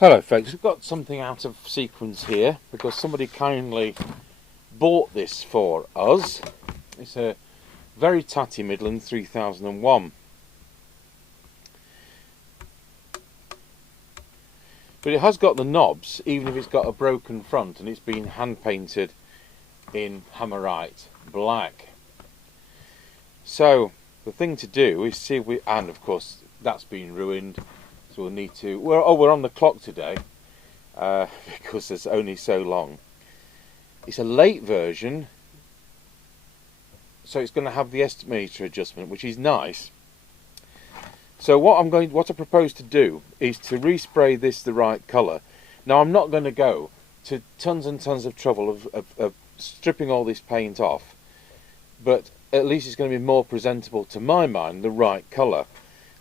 Hello folks, we've got something out of sequence here because somebody kindly bought this for us. It's a very tatty Midland 3001. But it has got the knobs, even if it's got a broken front, and it's been hand painted in hammerite black. So the thing to do is see if we, and of course that's been ruined, so we'll need to, we're on the clock today because there's only so long. It's a late version, so it's going to have the estimator adjustment, which is nice. So what I propose to do is to respray this the right colour. Now I'm not going to go to tons and tons of trouble of stripping all this paint off, but at least it's going to be more presentable to my mind, the right colour.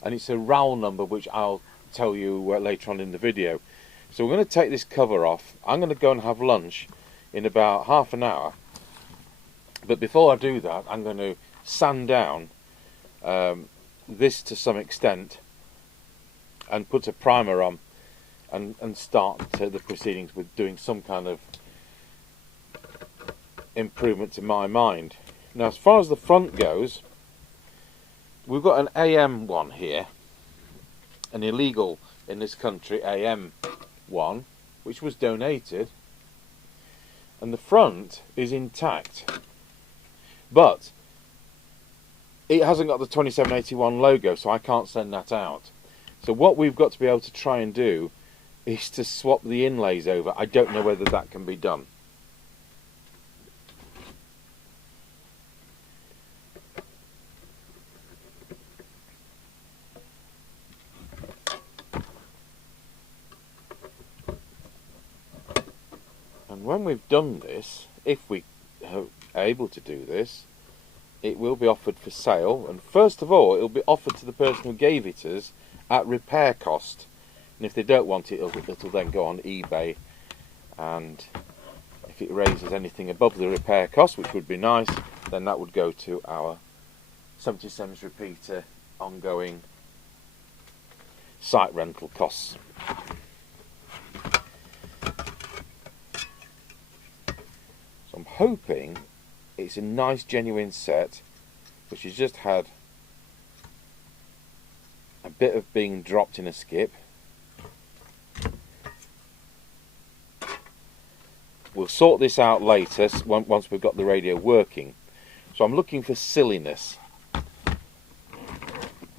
And it's a RAL number, which I'll tell you later on in the video. So we're going to take this cover off. I'm going to go and have lunch in about half an hour. But before I do that, I'm going to sand down this to some extent and put a primer on and start the proceedings with doing some kind of improvement to my mind. Now as far as the front goes, we've got an AM one here, an illegal in this country AM one, which was donated, and the front is intact, but it hasn't got the 2781 logo, so I can't send that out. So what we've got to be able to try and do is to swap the inlays over. I don't know whether that can be done. And when we've done this, if we are able to do this, it will be offered for sale, and first of all it will be offered to the person who gave it us at repair cost, and if they don't want it, it'll then go on eBay, and if it raises anything above the repair cost, which would be nice, then that would go to our 77s repeater ongoing site rental costs. So I'm hoping it's a nice genuine set which has just had a bit of being dropped in a skip. We'll sort this out later once we've got the radio working. So I'm looking for silliness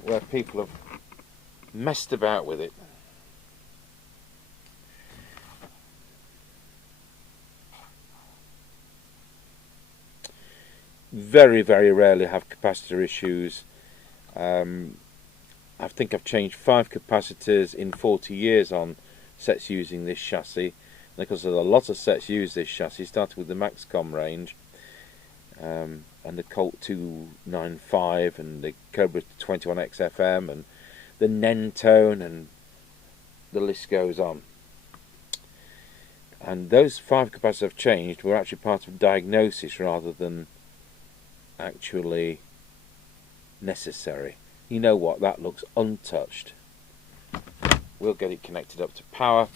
where people have messed about with it. Very, very rarely have capacitor issues. I think I've changed 5 capacitors in 40 years on sets using this chassis, because a lot of sets use this chassis, starting with the Maxcom range and the Colt 295 and the Cobra 21XFM and the Nentone, and the list goes on. And those 5 capacitors I've changed were actually part of diagnosis rather than actually necessary. You know what, that looks untouched. We'll get it connected up to power.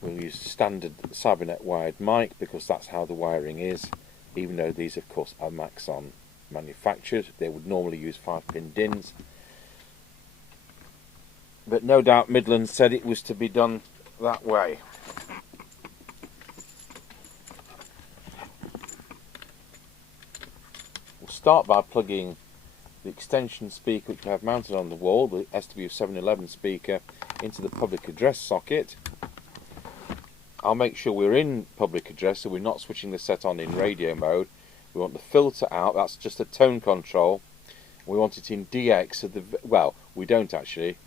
We'll use standard Cybernet wired mic because that's how the wiring is, even though these of course are Maxon manufactured. They would normally use 5-pin DINs, but no doubt Midland said it was to be done that way. We'll start by plugging the extension speaker which we have mounted on the wall, the SW711 speaker, into the public address socket. I'll make sure we're in public address, so we're not switching the set on in radio mode. We want the filter out, that's just a tone control. We want it in DX, so well, we don't actually.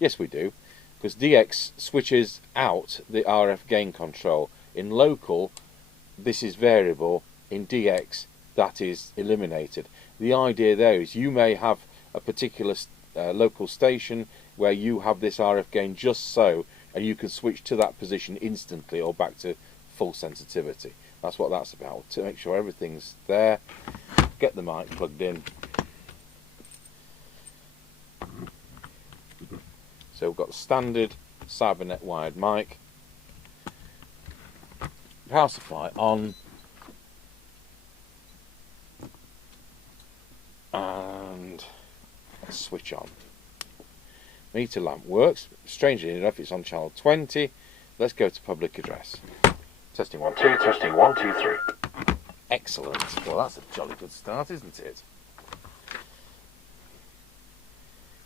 Yes we do, because DX switches out the RF gain control. In local, this is variable. In DX, that is eliminated. The idea there is you may have a particular local station where you have this RF gain just so, and you can switch to that position instantly or back to full sensitivity. That's what that's about, to make sure everything's there. Get the mic plugged in. So we've got the standard Cybernet wired mic, power supply on, and switch on. Meter lamp works. Strangely enough, it's on channel 20. Let's go to public address. Testing 1 2, testing 1 2 3. Excellent. Well, that's a jolly good start, isn't it?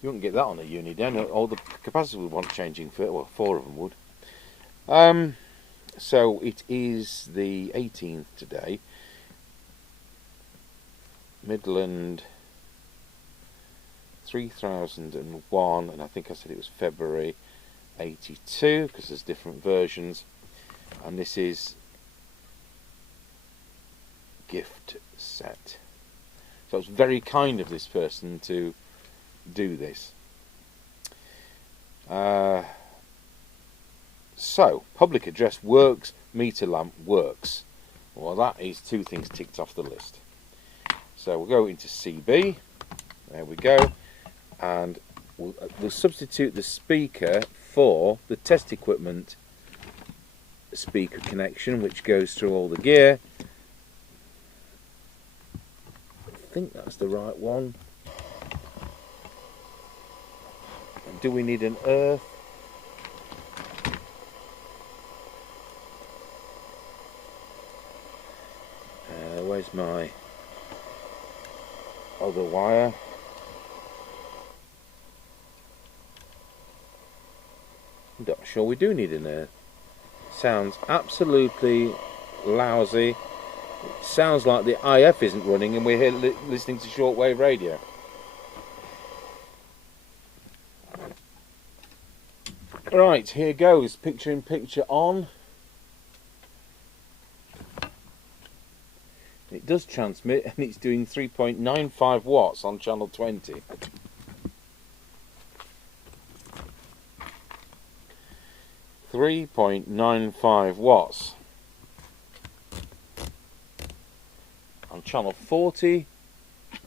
You wouldn't get that on a uni den. All the capacitors would want changing for, well, 4 of them would. So it is the 18th today. Midland 3001, and I think I said it was February 82 because there's different versions. And this is gift set. So it's very kind of this person to do this. So public address works, meter lamp works. Well, that is 2 things ticked off the list. So we'll go into CB. There we go, and we'll substitute the speaker for the test equipment speaker connection, which goes through all the gear. I think that's the right one. Do we need an earth? Where's my other wire? I'm not sure we do need an earth. Sounds absolutely lousy. It sounds like the IF isn't running and we're here listening to shortwave radio. Right, here goes. Picture in picture on. It does transmit and it's doing 3.95 watts on channel 20. .95 watts. On channel 40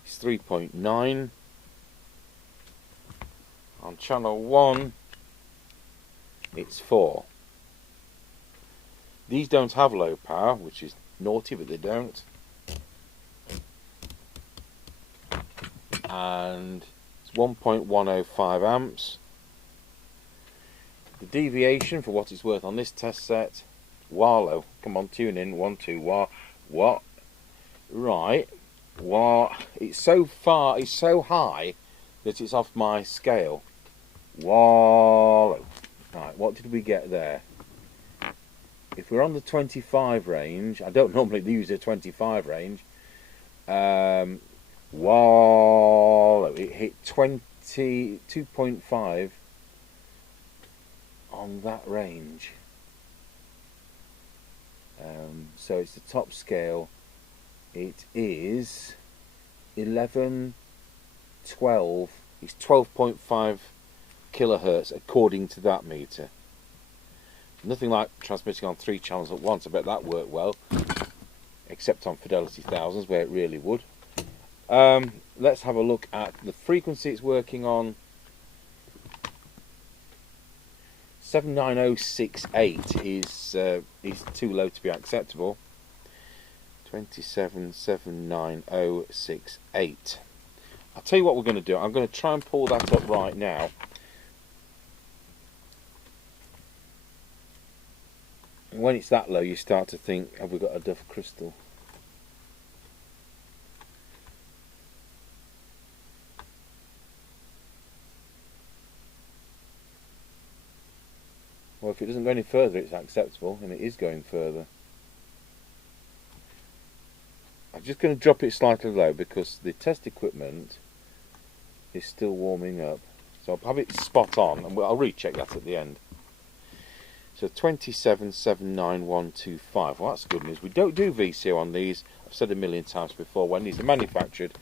it's 3.9. On channel 1 it's 4. These don't have low power, which is naughty, but they don't. And it's 1.105 amps. The deviation, for what it's worth on this test set, Wallow. Come on, tune in. 1 2 what? Right. What? It's so far, it's so high that it's off my scale. Wallow. Right, what did we get there? If we're on the 25 range, I don't normally use a 25 range. Wallow. It hit 22.5 on that range. So it's the top scale. It is 11, 12. It's 12.5 kilohertz according to that meter. Nothing like transmitting on 3 channels at once. I bet that worked well, except on Fidelity Thousands where it really would. Let's have a look at the frequency it's working on. 79068 is too low to be acceptable. 2779068. I'll tell you what we're going to do. I'm going to try and pull that up right now. When it's that low, you start to think, have we got a Duff crystal? Well, if it doesn't go any further, it's acceptable, and it is going further. I'm just going to drop it slightly low because the test equipment is still warming up. So I'll have it spot on, and I'll recheck that at the end. So 2779125. Well, that's good news. We don't do VCO on these. I've said a million times before, when these are manufactured,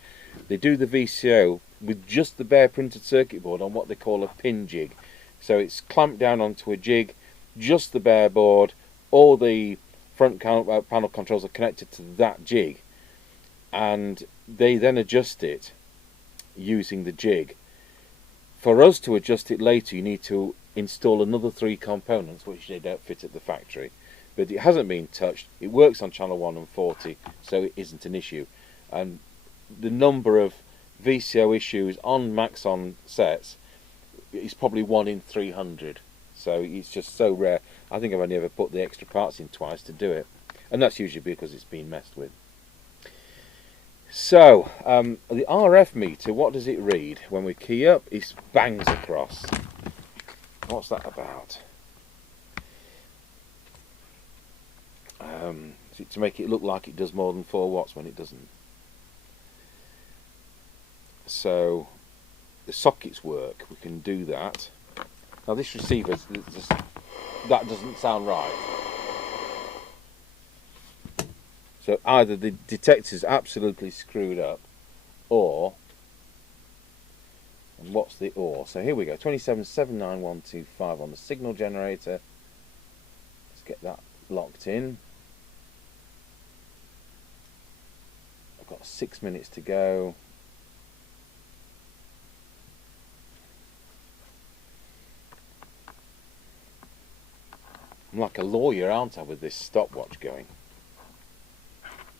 they do the VCO with just the bare printed circuit board on what they call a pin jig. So it's clamped down onto a jig, just the bare board, all the front panel controls are connected to that jig, and they then adjust it using the jig. For us to adjust it later, you need to install another 3 components, which they don't fit at the factory. But it hasn't been touched. It works on channel 1 and 40, so it isn't an issue. And the number of VCO issues on Maxon sets is probably 1 in 300. So it's just so rare. I think I've only ever put the extra parts in twice to do it. And that's usually because it's been messed with. So, the RF meter, what does it read? When we key up, it bangs across. What's that about? To make it look like it does more than 4 watts when it doesn't. So, the sockets work, we can do that. Now this receiver, that doesn't sound right. So either the detector's absolutely screwed up, or, and what's the or? So here we go, 2779125 on the signal generator. Let's get that locked in. I've got 6 minutes to go. I'm like a lawyer, aren't I, with this stopwatch going?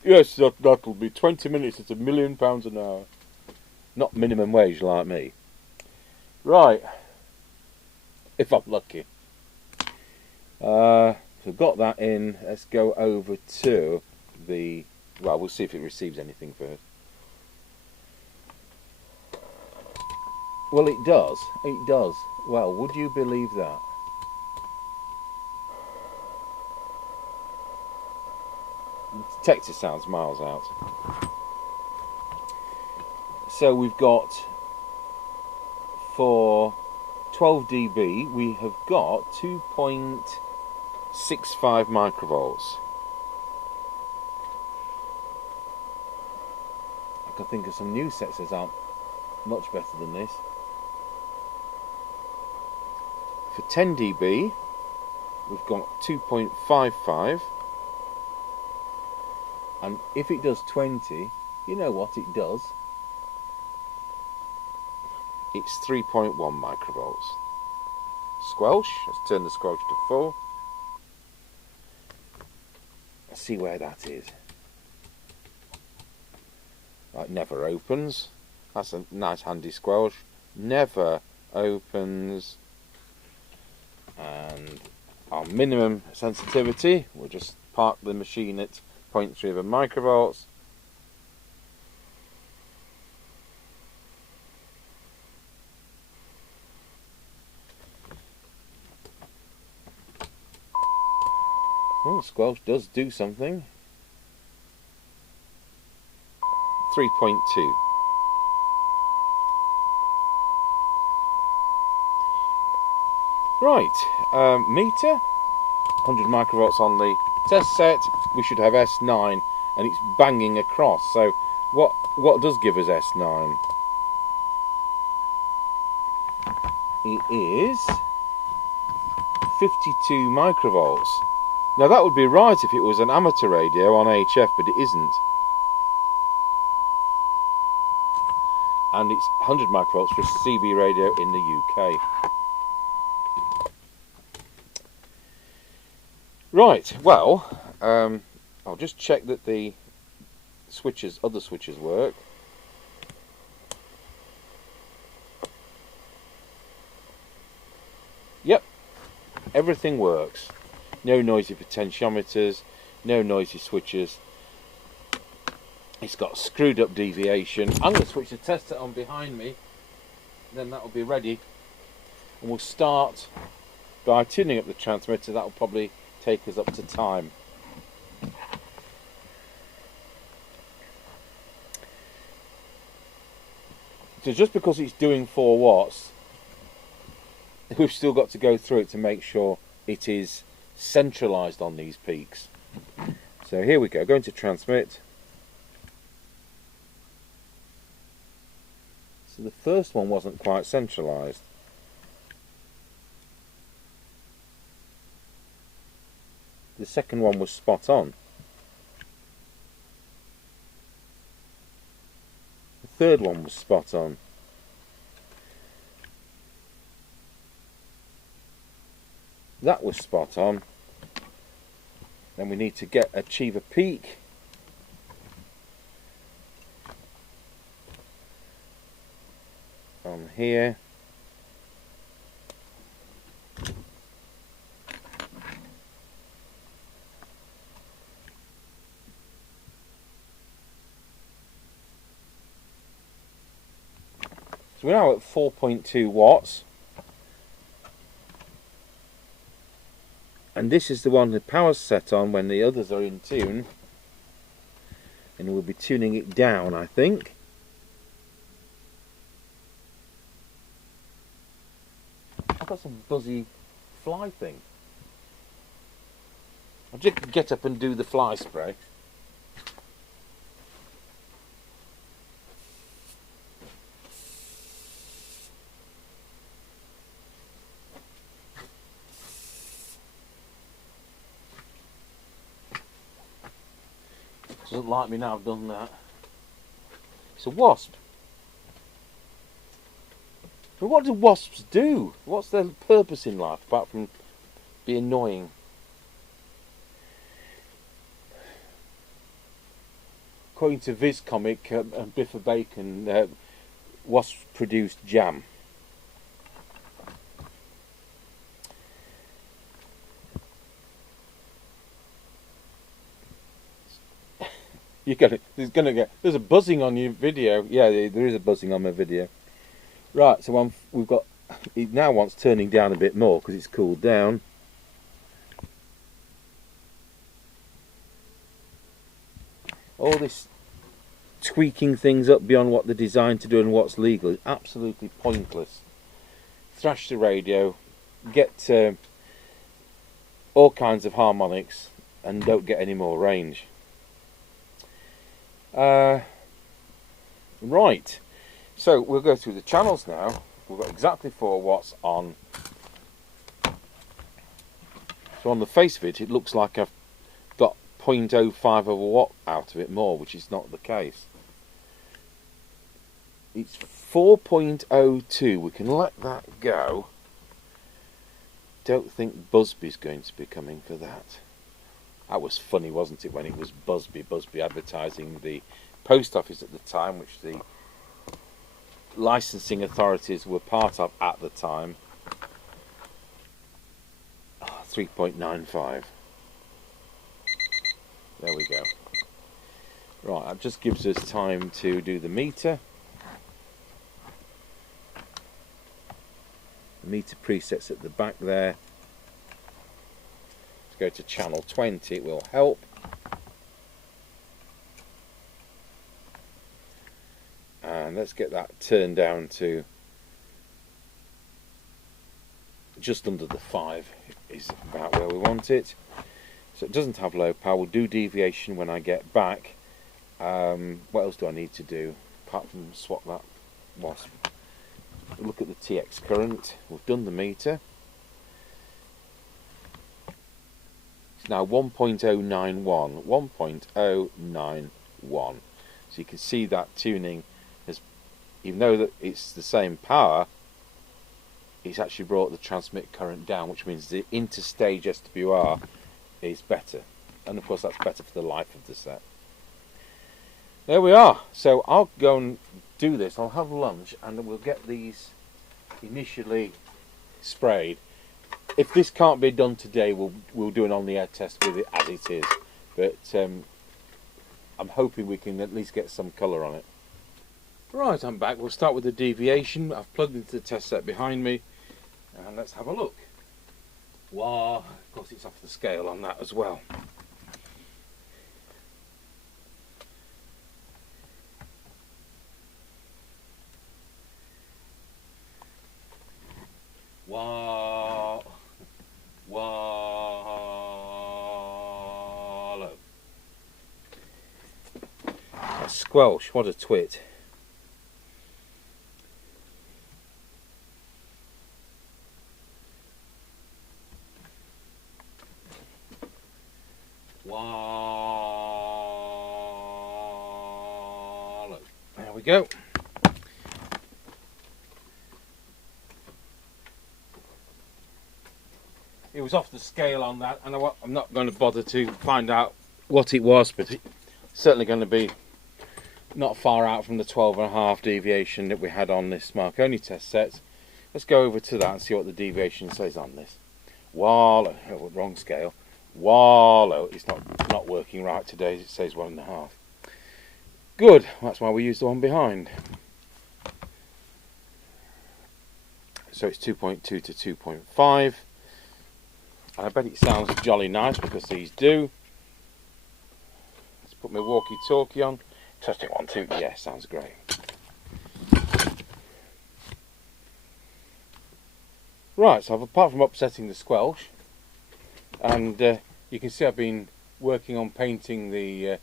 Yes, that'll be 20 minutes at £1 million an hour. Not minimum wage like me. Right. If I'm lucky. So got that in. Let's go over to the... Well, we'll see if it receives anything first. Well, it does. It does. Well, would you believe that? The detector sounds miles out. So we've got, for 12 dB, we have got 2.65 microvolts. I can think of some new sets that aren't much better than this. For 10 dB, we've got 2.55. And if it does 20, you know what it does? It's 3.1 microvolts. Squelch, let's turn the squelch to full. Let's see where that is. Right, never opens. That's a nice handy squelch. Never opens. And our minimum sensitivity, we'll just park the machine at 0.3 of a microvolts. Well, squelch does do something. 3.2. Right, meter, 100 microvolts on the test set. We should have S9, and it's banging across. So what does give us S9? It is 52 microvolts. Now that would be right if it was an amateur radio on HF, but it isn't. And it's 100 microvolts for a CB radio in the UK. Right, well, I'll just check that the other switches work. Yep, everything works. No noisy potentiometers, no noisy switches. It's got screwed up deviation. I'm going to switch the tester on behind me, then that will be ready. And we'll start by tuning up the transmitter. That will probably take us up to time. So just because it's doing 4 watts, we've still got to go through it to make sure it is centralized on these peaks. So here we go, going to transmit. So the first one wasn't quite centralized. The second one was spot on. The third one was spot on. that was spot on. Then we need to achieve a peak. On here. So we're now at 4.2 watts. And this is the one the power's set on when the others are in tune. And we'll be tuning it down, I think. I've got some buzzy fly thing. I'll just get up and do the fly spray. Doesn't like me now I've done that. It's a wasp. But what do wasps do? What's their purpose in life apart from be annoying? According to Viz Comic and Biffa Bacon, wasps produce jam. There's a buzzing on your video. Yeah, there is a buzzing on my video. Right, so we've got, it now wants turning down a bit more because it's cooled down. All this tweaking things up beyond what they're designed to do and what's legal is absolutely pointless. Thrash the radio, get all kinds of harmonics and don't get any more range. Right, so we'll go through the channels now. We've got exactly 4 watts on. So on the face of it, it looks like I've got 0.05 of a watt out of it more, which is not the case. It's 4.02. We can let that go. Don't think Busby's going to be coming for that. That was funny, wasn't it, when it was Busby advertising the post office at the time, which the licensing authorities were part of at the time. 3.95. There we go. Right, that just gives us time to do the meter. The meter presets at the back there. Go to channel 20, it will help. And let's get that turned down to just under the 5 is about where we want it. So it doesn't have low power. We'll do deviation when I get back. What else do I need to do apart from swap that wasp? Look at the TX current. We've done the meter. Now 1.091, 1.091. So you can see that tuning has, even though that it's the same power, it's actually brought the transmit current down, which means the interstage SWR is better. And of course that's better for the life of the set. There we are. So I'll go and do this. I'll have lunch and we'll get these initially sprayed. If this can't be done today, we'll do an on-the-air test with it as it is. But I'm hoping we can at least get some colour on it. Right, I'm back. We'll start with the deviation. I've plugged into the test set behind me, and let's have a look. Wow, of course it's off the scale on that as well. Wow. Wallow. A squelch, what a twit. Wallow. There we go. it was off the scale on that, and I'm not going to bother to find out what it was, but it's certainly going to be not far out from the 12.5 deviation that we had on this Marconi test set. Let's go over to that and see what the deviation says on this. Wallow, oh, wrong scale. Wallow, it's not working right today, it says 1.5. Good, that's why we use the one behind. So it's 2.2 to 2.5. And I bet it sounds jolly nice, because these do. Let's put my walkie-talkie on. Testing 1, 2, yeah, sounds great. Right, so apart from upsetting the squelch, and you can see I've been working on painting the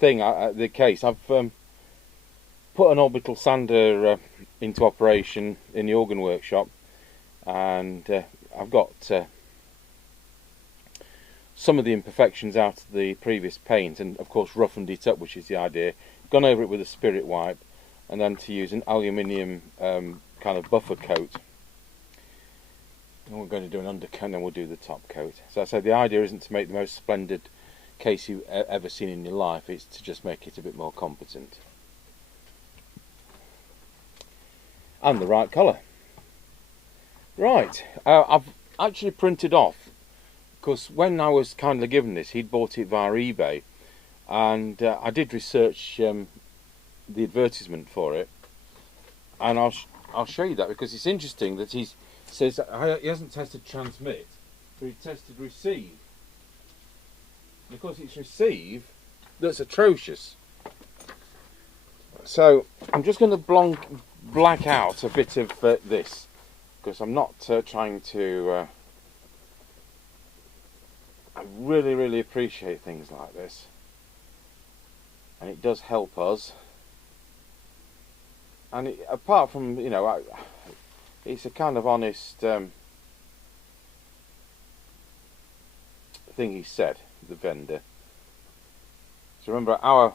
the case. I've put an orbital sander into operation in the organ workshop, and I've got some of the imperfections out of the previous paint, and of course roughened it up, which is the idea. Gone over it with a spirit wipe, and then to use an aluminium kind of buffer coat. And we're going to do an undercoat, and then we'll do the top coat. So I said the idea isn't to make the most splendid case you've ever seen in your life, it's to just make it a bit more competent. And the right colour. Right, I've actually printed off, because when I was kindly given this, he'd bought it via eBay, and I did research the advertisement for it, and I'll show you that, because it's interesting that he says that he hasn't tested transmit, but he tested receive. And of course it's receive that's atrocious. So I'm just going to black out a bit of this, because I'm not trying to I really appreciate things like this, and it does help us. And apart from, you know, it's a kind of honest thing he said, the vendor. So remember, our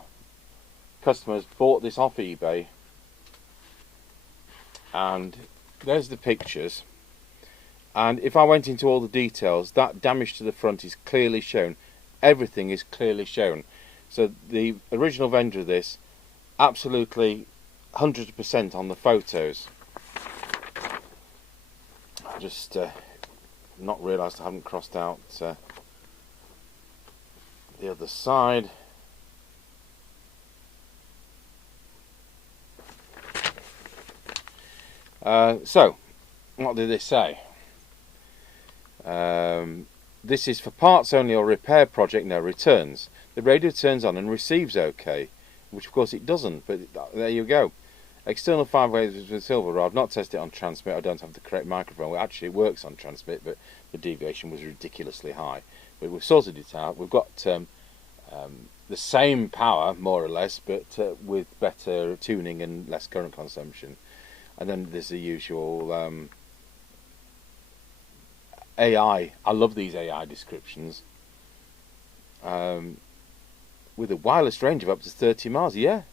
customers bought this off eBay, and there's the pictures. And if I went into all the details, that damage to the front is clearly shown. Everything is clearly shown. So the original vendor of this, absolutely 100% on the photos. I just not realised I haven't crossed out the other side. So, what did they say? This is for parts only or repair project, no returns. The radio turns on and receives okay, which of course it doesn't, but there you go. External 5-way with silver rod, not tested on transmit. I don't have the correct microphone. Well, actually it works on transmit, but the deviation was ridiculously high. But we've sorted it out. We've got the same power, more or less, but with better tuning and less current consumption. And then there's the usual AI. I love these AI descriptions. With a wireless range of up to 30 miles. Yeah,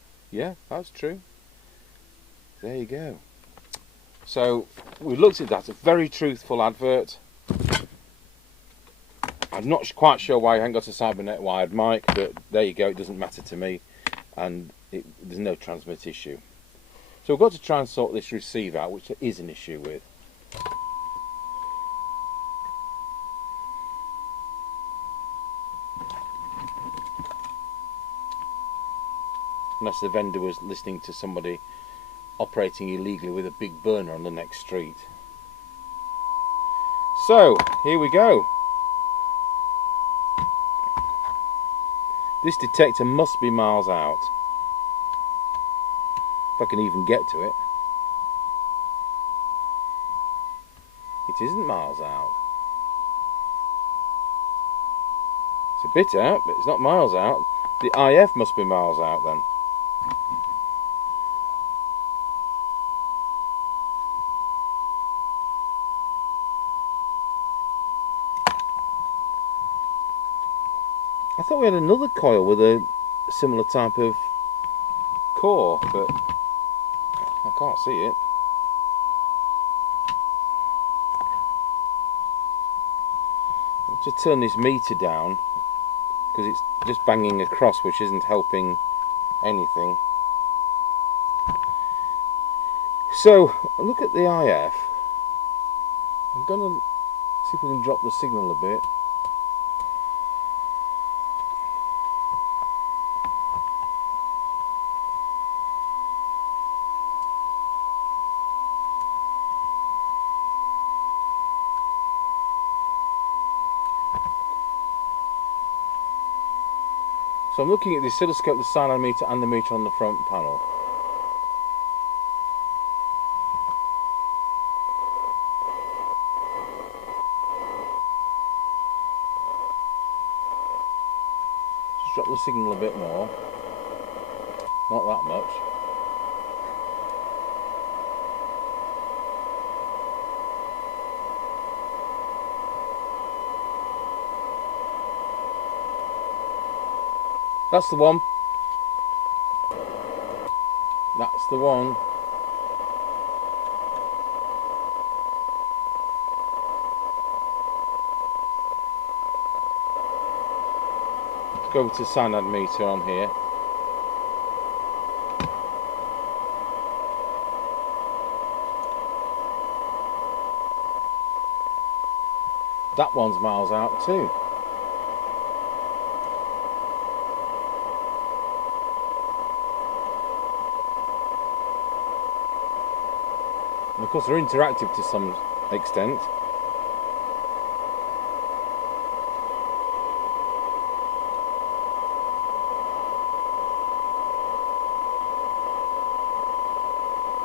that's true. There you go. So we looked at that. A very truthful advert. I'm not quite sure why I haven't got a Cybernet wired mic, but there you go. It doesn't matter to me, and there's no transmit issue. So we've got to try and sort this receive out, which there is an issue with. Unless the vendor was listening to somebody operating illegally with a big burner on the next street. So, here we go. This detector must be miles out. If I can even get to it. It isn't miles out. It's a bit out, but it's not miles out. The IF must be miles out then. I thought we had another coil with a similar type of core, but I can't see it. Just turn this meter down because it's just banging across, which isn't helping anything. So look at the IF. I'm going to see if we can drop the signal a bit. So I'm looking at the oscilloscope, the cyanide meter and the meter on the front panel. Just drop the signal a bit more. Not that much. That's the one. That's the one. Let's go over to the cyanide meter on here. That one's miles out too. And of course they're interactive to some extent.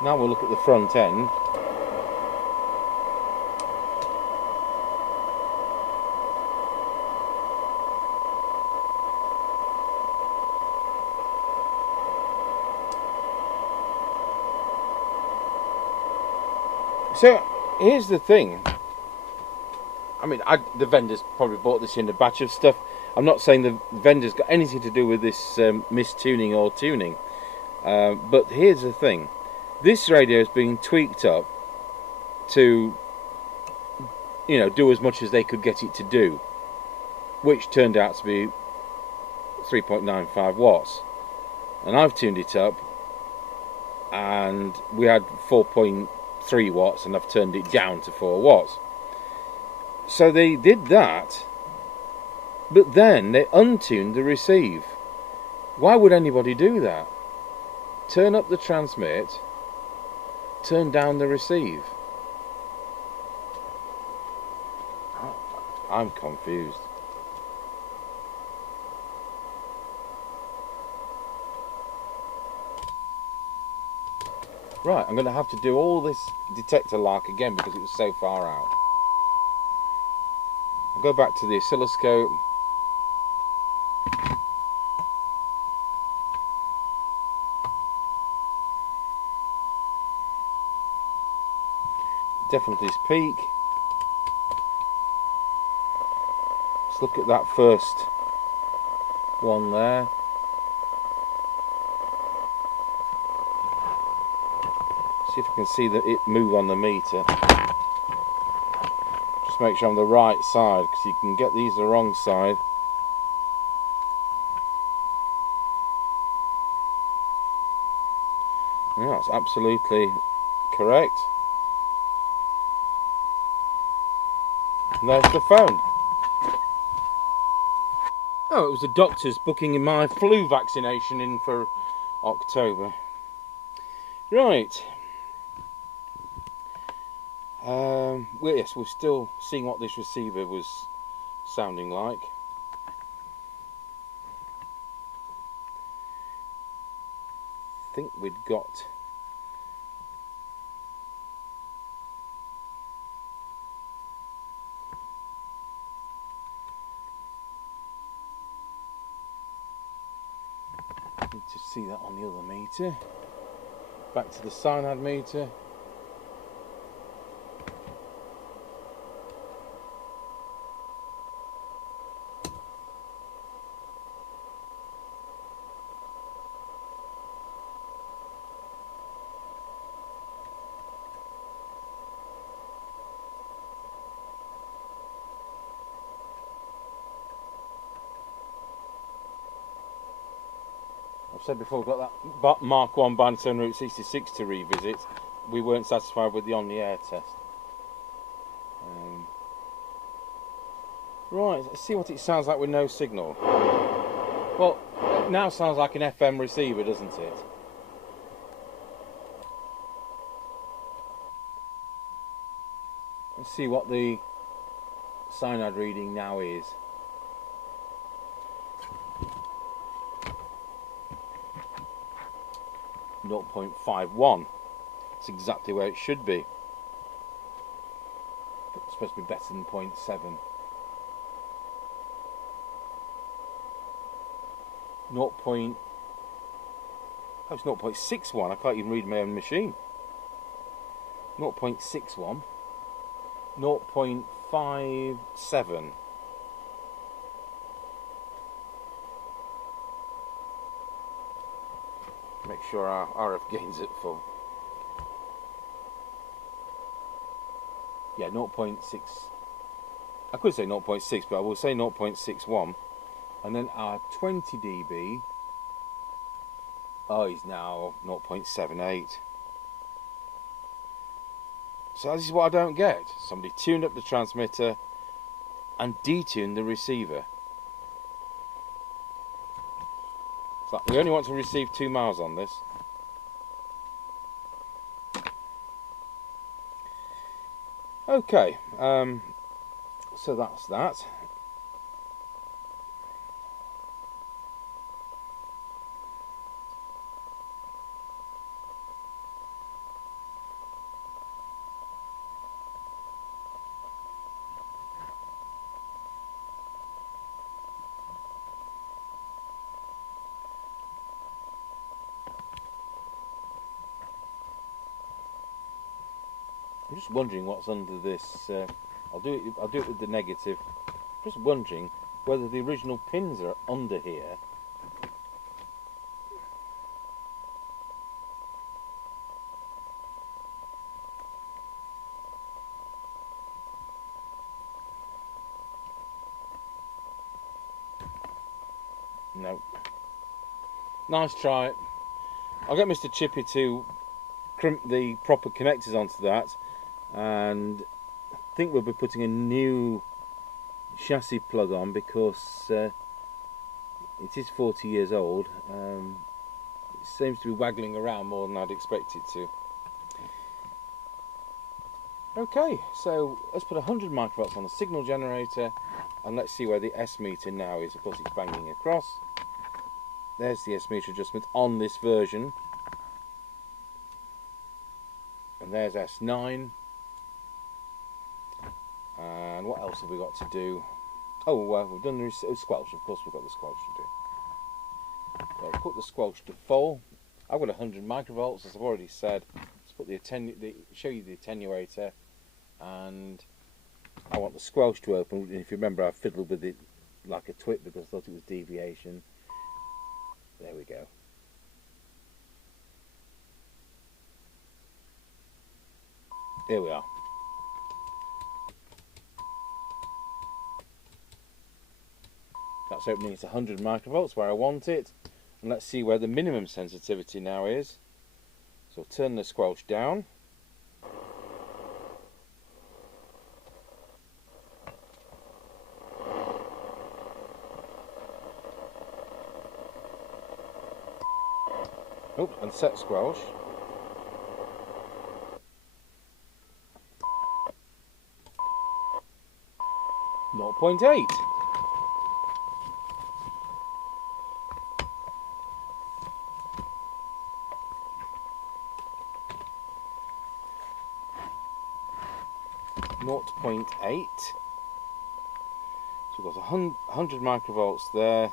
Now we'll look at the front end. So here's the thing. I mean, the vendor's probably bought this in a batch of stuff. I'm not saying the vendor's got anything to do with this mistuning or tuning. But here's the thing. This radio is being tweaked up to, you know, do as much as they could get it to do, which turned out to be 3.95 watts. And I've tuned it up, and we had 4.3 watts, and I've turned it down to 4 watts. So they did that, but then they untuned the receive. Why would anybody do that? Turn up the transmit, turn down the receive. I'm confused. Right, I'm going to have to do all this detector lark again because it was so far out. I'll go back to the oscilloscope. Definitely this peak. Let's look at that first one there. See if I can see that it move on the meter. Just make sure I'm the right side, because you can get these the wrong side. Yeah, that's absolutely correct. And there's the phone. Oh, it was the doctor's booking in my flu vaccination in for October. Right. Well, yes, we're still seeing what this receiver was sounding like. I think we'd got need to see that on the other meter. Back to the cyanide meter. said before, we've got that Mark 1 Bandstone Route 66 to revisit. We weren't satisfied with the on-the-air test. Right, let's see what it sounds like with no signal. Well, it now sounds like an FM receiver, doesn't it? Let's see what the cyanide reading now is. 0.51. It's exactly where it should be. It's supposed to be better than 0.7. 0. Oh, it's 0.61. I can't even read my own machine. 0.61. 0.57. Make sure our RF gain's at full. Yeah, 0.6. I could say 0.6, but I will say 0.61. And then our 20 dB, is now 0.78. So this is what I don't get. Somebody tuned up the transmitter and detuned the receiver. It's like we only want to receive 2 miles on this. Okay, so that's that. I'm just wondering what's under this. I'll do it with the negative. Just wondering whether the original pins are under here. No. Nice try. I'll get Mr. Chippy to crimp the proper connectors onto that, and I think we'll be putting a new chassis plug on because it is 40 years old. It seems to be waggling around more than I'd expect it to. Okay, so let's put 100 microvolts on the signal generator and let's see where the S meter now is. Of course it's banging across. There's the S meter adjustment on this version. And there's S9. And what else have we got to do? Oh, we've done the squelch. Of course we've got the squelch to do. So I'll put the squelch to full. I've got 100 microvolts, as I've already said. Let's put show you the attenuator, and I want the squelch to open. And if you remember, I fiddled with it like a twit because I thought it was deviation. There we go. Here we are. That's opening at 100 microvolts where I want it. And let's see where the minimum sensitivity now is. So turn the squelch down. Oh, and set squelch. Zero 0.8. Naught 0.8. So we've got 100 microvolts there,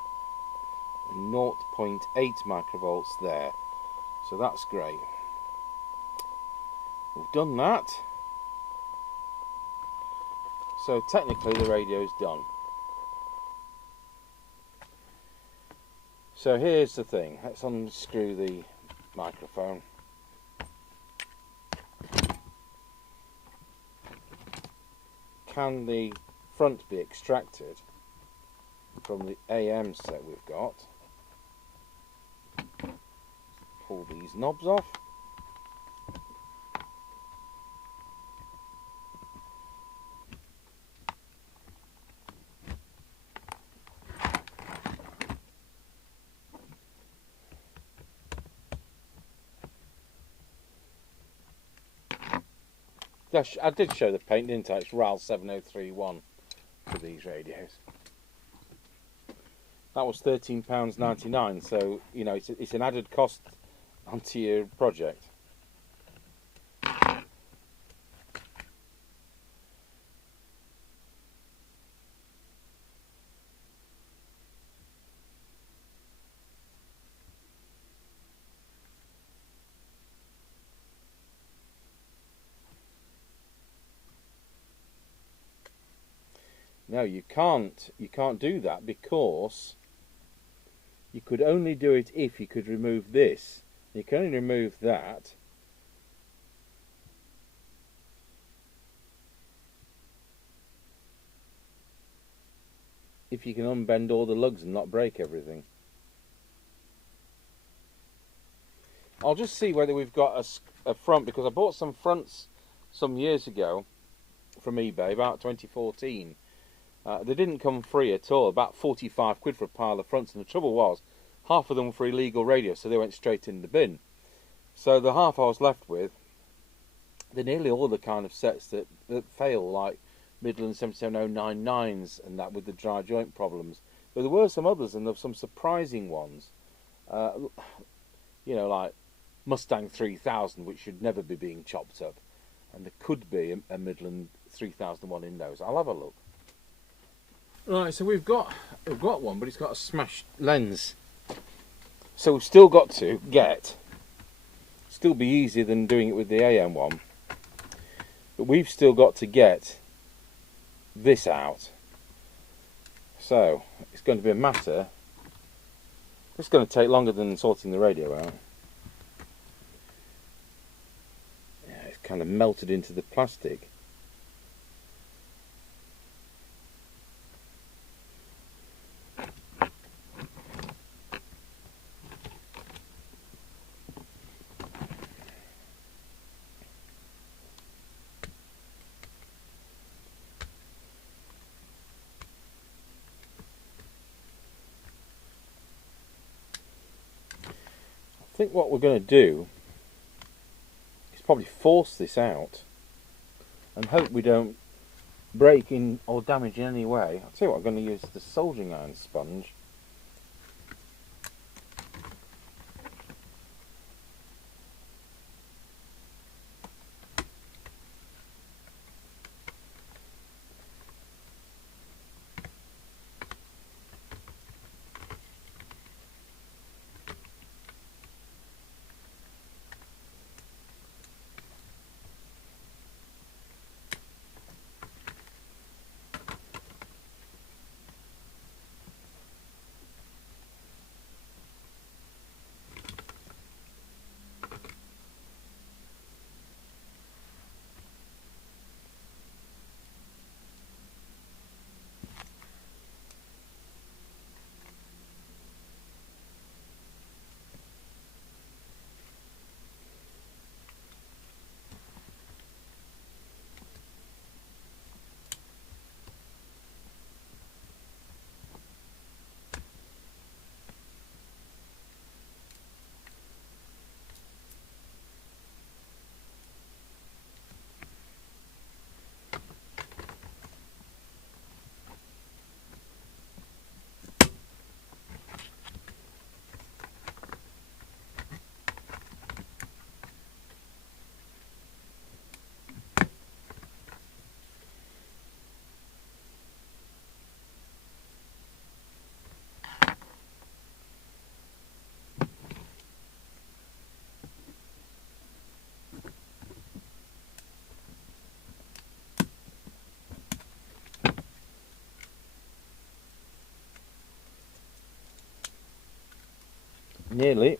and 0.8 microvolts there. So that's great. We've done that. So technically the radio's done. So here's the thing. Let's unscrew the microphone. Can the front be extracted from the AM set we've got? pull these knobs off. I did show the paint, didn't I? It's RAL 7031 for these radios. That was £13.99, so you know it's an added cost onto your project. No, you can't do that, because you could only do it if you could remove this. You can only remove that if you can unbend all the lugs and not break everything. I'll just see whether we've got a front, because I bought some fronts some years ago from eBay, about 2014. They didn't come free at all, about 45 quid for a pile of fronts, and the trouble was, half of them were for illegal radio, so they went straight in the bin. So the half I was left with, they're nearly all the kind of sets that fail, like Midland 77099s and that, with the dry joint problems. But there were some others, and there were some surprising ones. You know, like Mustang 3000, which should never be being chopped up. And there could be a Midland 3001 in those. I'll have a look. Right, so we've got one, but it's got a smashed lens. So we've still got to still be easier than doing it with the AM one, but we've still got to get this out. So it's going to be a matter. It's going to take longer than sorting the radio out. Yeah, it's kind of melted into the plastic. I think what we're going to do is probably force this out and hope we don't break in or damage in any way. I'll tell you what, I'm going to use the soldering iron sponge. Nearly.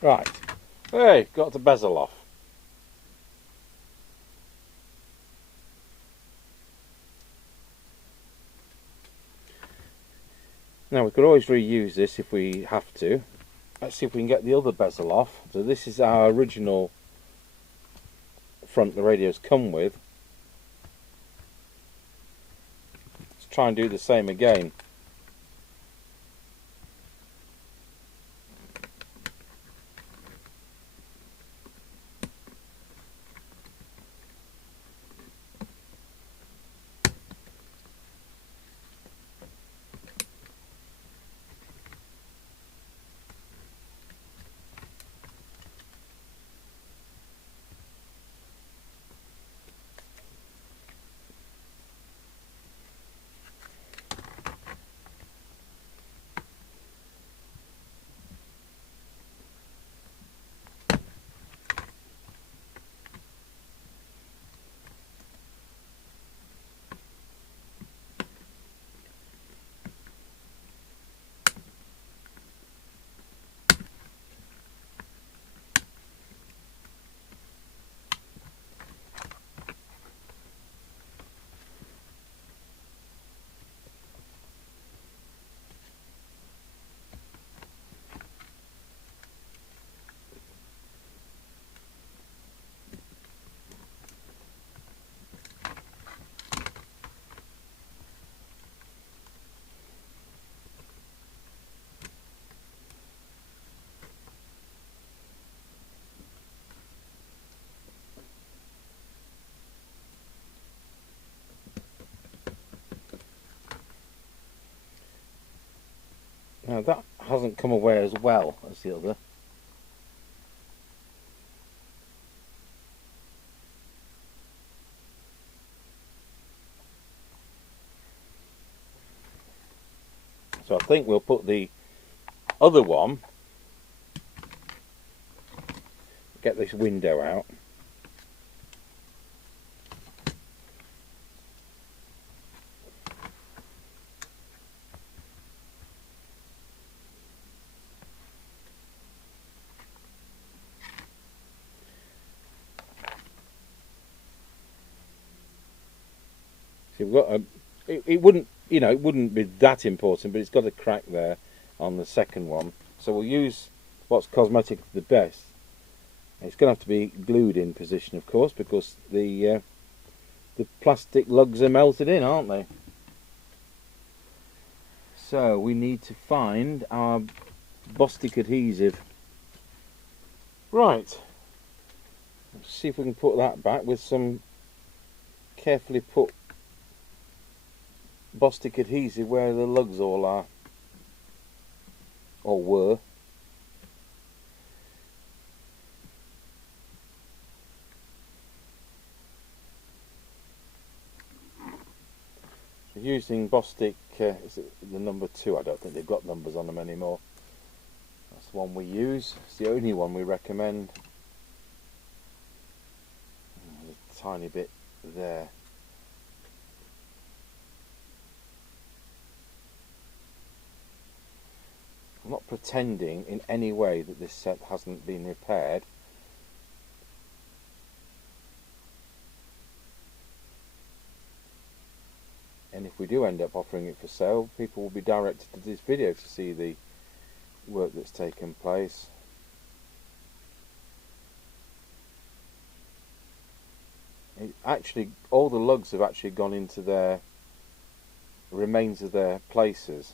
Right. Hey, got the bezel off. Now we could always reuse this if we have to. Let's see if we can get the other bezel off. So this is our original front the radios come with. Let's try and do the same again. Now that hasn't come away as well as the other. So I think we'll put the other one, get this window out. So we've got a, it wouldn't, you know, it wouldn't be that important, but it's got a crack there on the second one. So we'll use what's Cosmetic the best. It's going to have to be glued in position, of course, because the plastic lugs are melted in, aren't they? So we need to find our Bostik adhesive. Right. Let's see if we can put that back with some carefully put Bostik adhesive where the lugs all are, or were. Using Bostik, is it the number 2? I don't think they've got numbers on them anymore. That's the one we use. It's the only one we recommend. There's a tiny bit there. I'm not pretending in any way that this set hasn't been repaired. And if we do end up offering it for sale, people will be directed to this video to see the work that's taken place. Actually, all the lugs have actually gone into their remains of their places.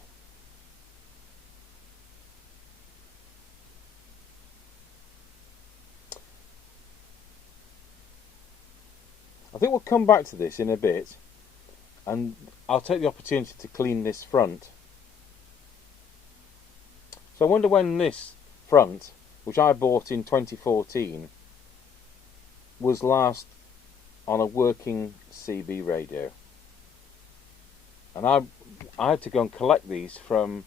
I think we'll come back to this in a bit, and I'll take the opportunity to clean this front. So I wonder when this front, which I bought in 2014, was last on a working CB radio. And I had to go and collect these from,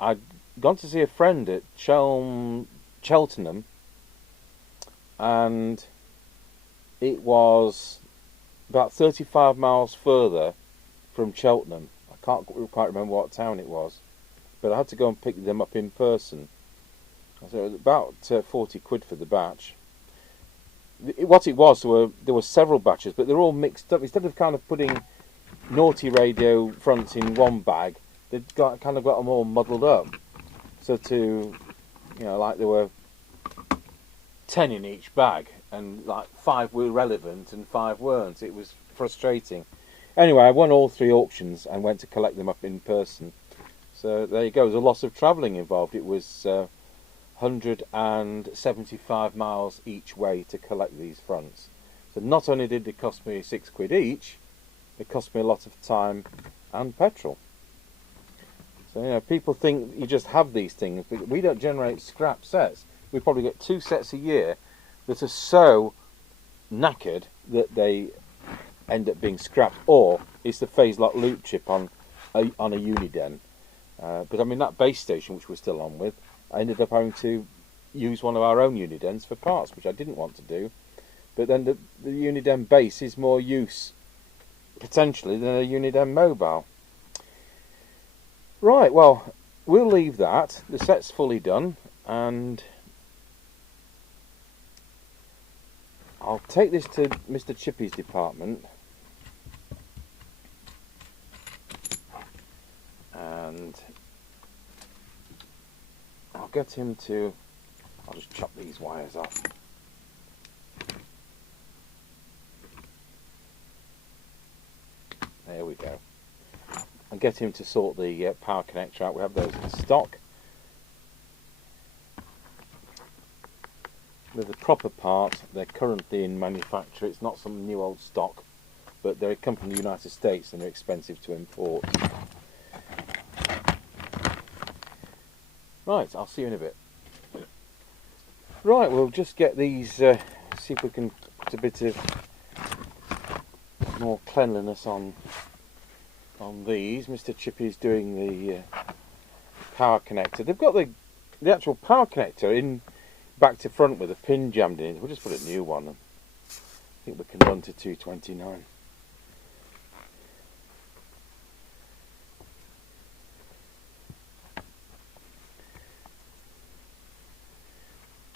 I'd gone to see a friend at Cheltenham, and it was about 35 miles further from Cheltenham. I can't quite remember what town it was, but I had to go and pick them up in person. So it was about 40 quid for the batch. What it was, there were several batches, but they're all mixed up. Instead of kind of putting naughty radio fronts in one bag, they've kind of got them all muddled up. So like there were 10 in each bag, and like 5 were relevant and 5 weren't. It was frustrating. Anyway, I won all 3 auctions and went to collect them up in person. So there you go. There's a lot of travelling involved. It was 175 miles each way to collect these fronts. So not only did they cost me 6 quid each, it cost me a lot of time and petrol. So people think you just have these things, but we don't generate scrap sets. We probably get 2 sets a year that are so knackered that they end up being scrapped, or it's the phase lock loop chip on a Uniden. But I mean, that base station which we're still on with, I ended up having to use one of our own Unidens for parts, which I didn't want to do. But then the Uniden base is more use potentially than a Uniden mobile. Right, well, we'll leave that. The set's fully done, and I'll take this to Mr. Chippy's department, and I'll get him to, I'll just chop these wires off. There we go. And get him to sort the power connector out. We have those in stock. They're the proper part. They're currently in manufacture. It's not some new old stock, but they come from the United States and they're expensive to import. Right, I'll see you in a bit. Right, we'll just get these, see if we can put a bit of more cleanliness on these. Mr. Chippy's doing the power connector. They've got the actual power connector in back to front with a pin jammed in it. We'll just put a new one. I think we can run to 229.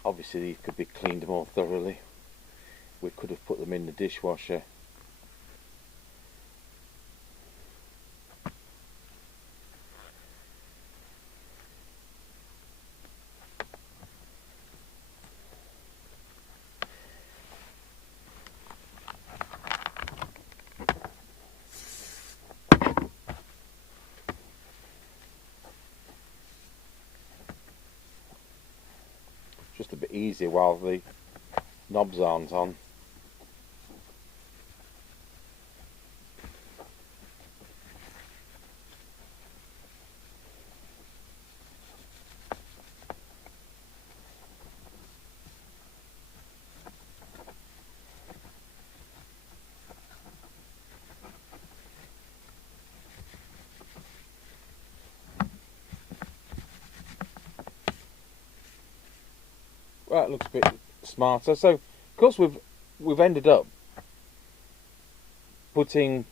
Obviously these could be cleaned more thoroughly. We could have put them in the dishwasher. Just a bit easier while the knobs aren't on. Well, it looks a bit smarter. So, of course, we've ended up putting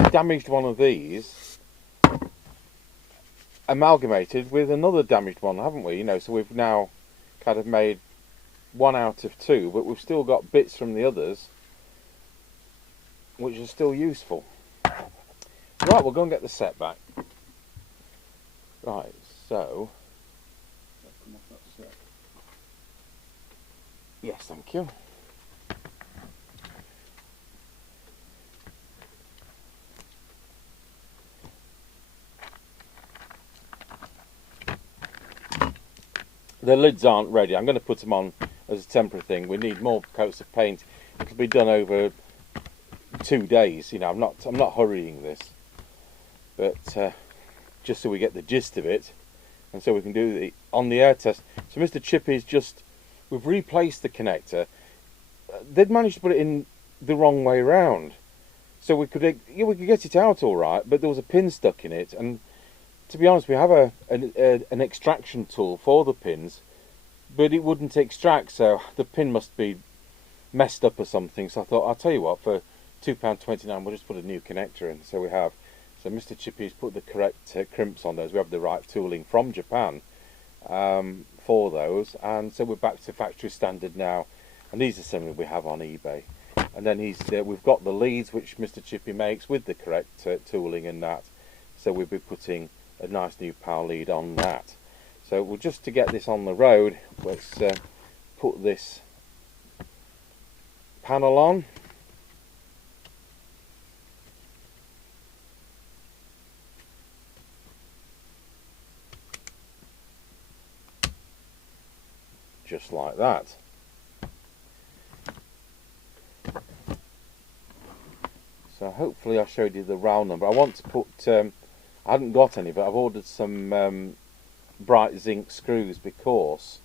a damaged one of these amalgamated with another damaged one, haven't we? So we've now kind of made 1 out of 2, but we've still got bits from the others which are still useful. Right, we'll go and get the set back. Right, so. Yes, thank you. The lids aren't ready. I'm going to put them on as a temporary thing. We need more coats of paint. It'll be done over 2 days. I'm not hurrying this, but just so we get the gist of it, and so we can do the on the air test. So Mr. Chippy's just. We've replaced the connector. They'd managed to put it in the wrong way round, so we could get it out all right, but there was a pin stuck in it. And to be honest, we have an extraction tool for the pins, but it wouldn't extract, so the pin must be messed up or something. So I thought, I'll tell you what, for £2.29 we'll just put a new connector in. So we have. So Mr. Chippy's put the correct crimps on those. We have the right tooling from Japan. for those, and so we're back to factory standard now, and these are similar we have on eBay. And then we've got the leads which Mr. Chippy makes with the correct tooling and that, so we'll be putting a nice new power lead on that. So we'll just to get this on the road, let's put this panel on. Just like that. So hopefully I showed you the round number. I want to put, I haven't got any, but I've ordered some bright zinc screws because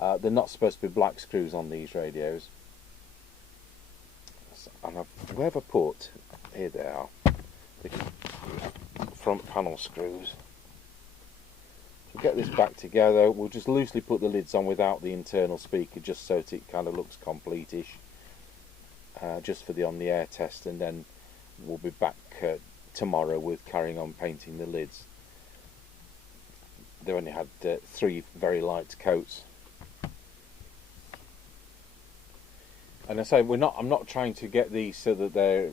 they're not supposed to be black screws on these radios. And where have I put? Here they are, the front panel screws. So get this back together. We'll just loosely put the lids on without the internal speaker, just so that it kind of looks complete-ish, just for the on-the-air test, and then we'll be back tomorrow with carrying on painting the lids. They only had 3 very light coats. And I say I'm not trying to get these so that they're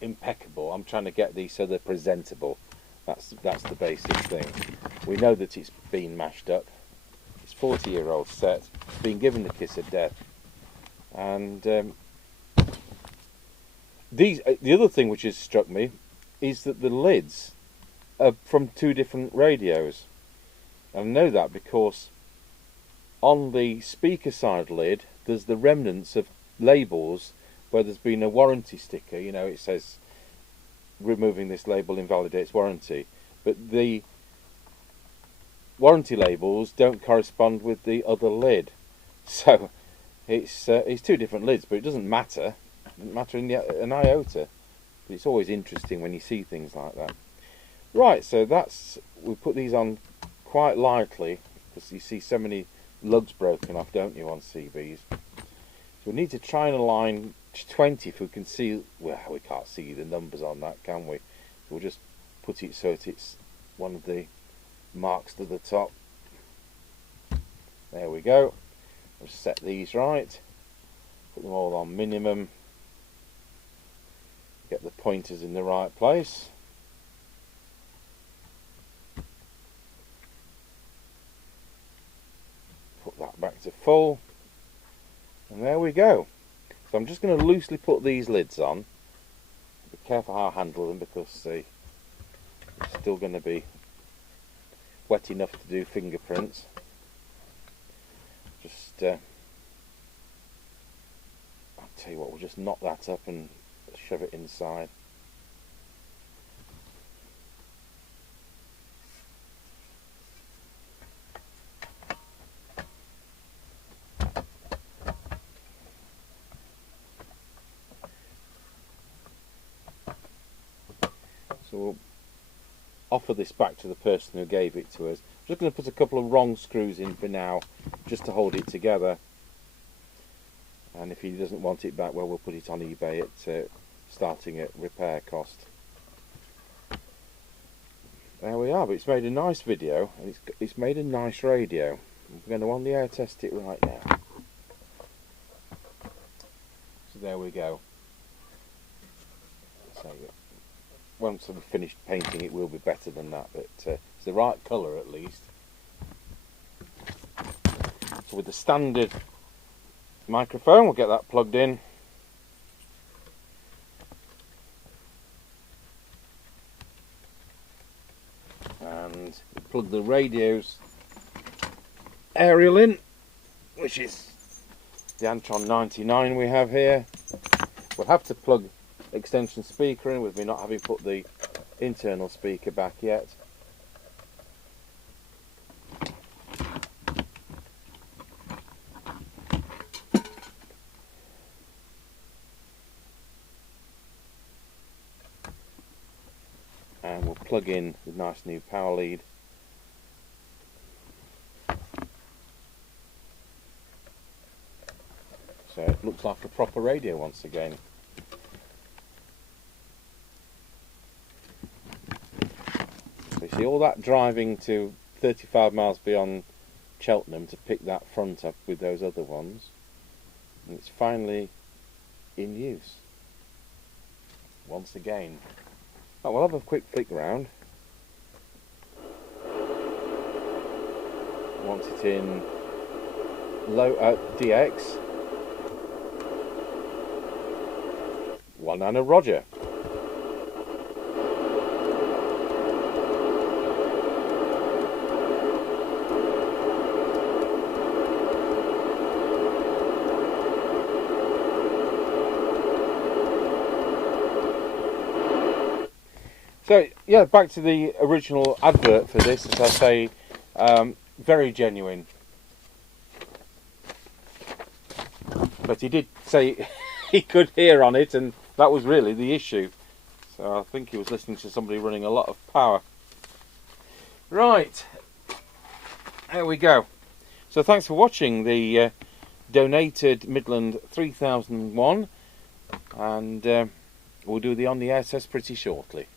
impeccable. I'm trying to get these so they're presentable. That's the basic thing. We know that it's been mashed up. It's a 40-year-old set. It's been given the kiss of death. And the other thing which has struck me is that the lids are from 2 different radios. And I know that because on the speaker side lid there's the remnants of labels where there's been a warranty sticker. You know, it says removing this label invalidates warranty, but the warranty labels don't correspond with the other lid, so it's 2 different lids, but it doesn't matter. It doesn't matter in an iota. But it's always interesting when you see things like that. Right, so we put these on quite lightly because you see so many lugs broken off, don't you, on CBs? So we need to try and align 20 if we can see. Well, we can't see the numbers on that, can we? We'll just put it so that it's one of the marks to the top. There we go. We'll set these right. Put them all on minimum. Get the pointers in the right place. Put that back to full. And there we go. So I'm just going to loosely put these lids on. Be careful how I handle them because they're still going to be wet enough to do fingerprints. Just, I'll tell you what, we'll just knock that up and shove it inside. So we'll offer this back to the person who gave it to us. I'm just going to put a couple of wrong screws in for now, just to hold it together. And if he doesn't want it back, well, we'll put it on eBay at starting at repair cost. There we are. But it's made a nice video, and it's made a nice radio. I'm going to on the air test it right now. So there we go. So once I've finished painting, it will be better than that, but it's the right colour at least. So with the standard microphone, we'll get that plugged in. And we'll plug the radio's aerial in, which is the Antron 99 we have here. We'll have to plug extension speaker in with me not having put the internal speaker back yet. And we'll plug in the nice new power lead. So it looks like a proper radio once again. So you see all that driving to 35 miles beyond Cheltenham to pick that front up with those other ones, and it's finally in use once again. Oh, we'll have a quick flick round. Want it in low DX. 1 and a Roger. So yeah, back to the original advert for this, as I say, very genuine. But he did say he could hear on it, and that was really the issue. So I think he was listening to somebody running a lot of power. Right, there we go. So thanks for watching the donated Midland 3001, and we'll do the on the air test pretty shortly.